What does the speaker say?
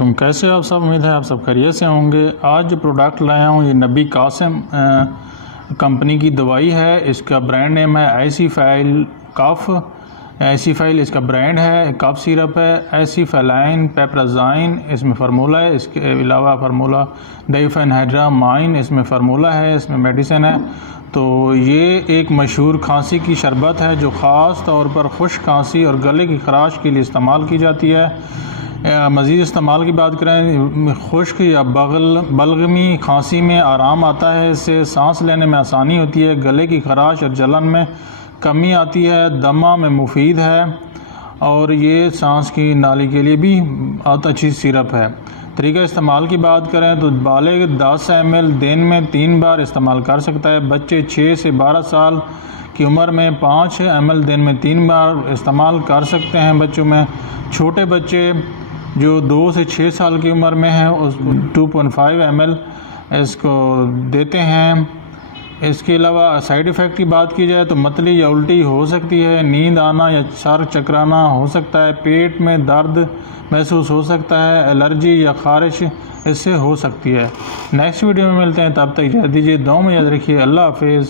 तुम कैसे हो आप सब। उम्मीद है आप सब खैरियत से होंगे। आज जो प्रोडक्ट लाया हूँ ये नबी कासिम कंपनी की दवाई है। इसका ब्रांड नेम है एसीफाइल कफ। एसीफाइल इसका ब्रांड है। कफ सिरप है। एसीफेलाइन पेप्राजाइन इसमें फार्मूला है। इसके अलावा फार्मूला डाइफेनहाइड्रामाइन इसमें फार्मूला है। इसमें मेडिसिन है। तो ये एक मशहूर खांसी की शरबत है जो ख़ास तौर पर खुश्क खांसी और गले की खराश के लिए इस्तेमाल की जाती है। मज़ीद इस्तेमाल की बात करें, खुश्क या बलगमी खांसी में आराम आता है। इससे सांस लेने में आसानी होती है। गले की खराश और जलन में कमी आती है। दमा में मुफीद है और ये सांस की नाली के लिए भी बहुत अच्छी सिरप है। तरीका इस्तेमाल की बात करें तो बालिग 10 ml दिन में 3 बार इस्तेमाल कर सकता है। बच्चे 6 से 12 साल की उम्र में 5 ml दिन में 3 बार इस्तेमाल कर सकते हैं। बच्चों में छोटे बच्चे जो 2 से 6 साल की उम्र में हैं उसको 2.5 ml इसको देते हैं। इसके अलावा साइड इफ़ेक्ट की बात की जाए तो मतली या उल्टी हो सकती है। नींद आना या सर चकराना हो सकता है। पेट में दर्द महसूस हो सकता है। एलर्जी या ख़ारिश इससे हो सकती है। नेक्स्ट वीडियो में मिलते हैं, तब तक इजाज़त दीजिए। दुआ में याद रखिए। अल्लाह हाफिज़।